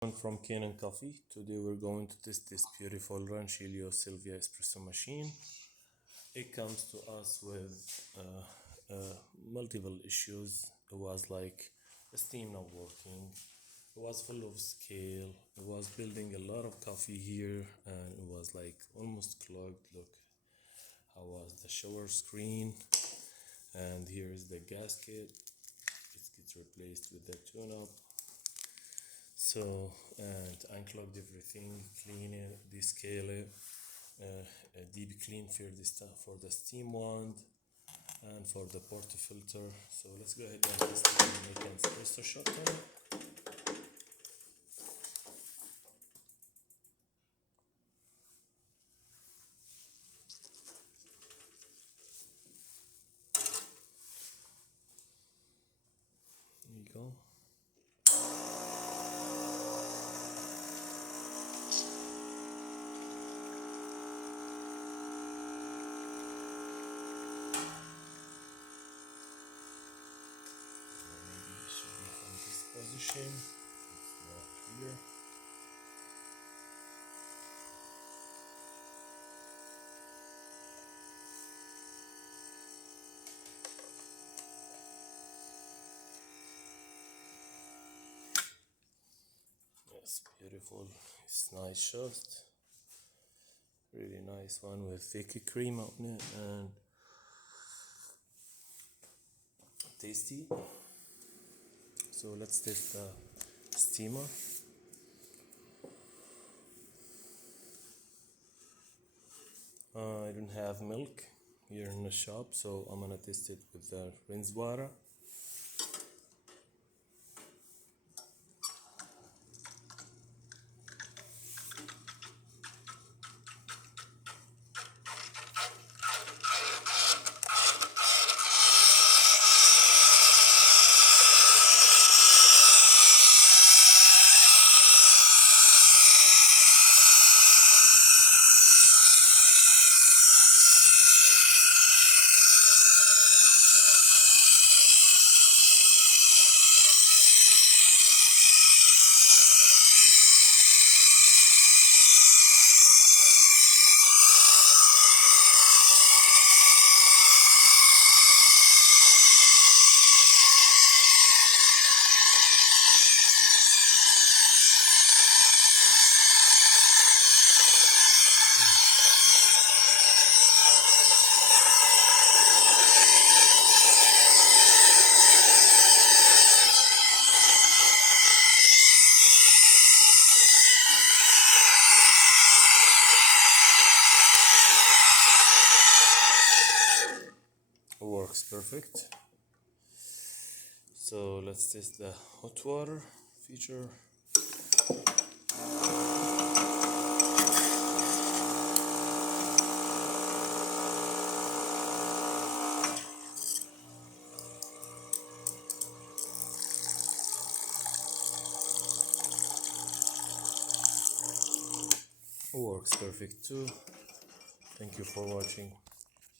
From Kanen Coffee. Today we're going to test this beautiful Rancilio Silvia espresso machine. It comes to us with multiple issues. It was like the steam not working. It was full of scale. It was building a lot of coffee here and it was like almost clogged. Look how was the shower screen, and here is the gasket. It gets replaced with the tune-up. So, and unclogged everything, clean it, descale it, a deep clean for the steam wand and for the portafilter. So let's go ahead and test it and make an espresso shot then. There you go. Position. It's not here. Yes, beautiful. It's nice shot. Really nice one with thick cream on it and tasty. So let's test the steamer. I don't have milk here in the shop, so I'm gonna test it with the rinse water. Works perfect. So let's test the hot water feature. Works perfect too. Thank you for watching.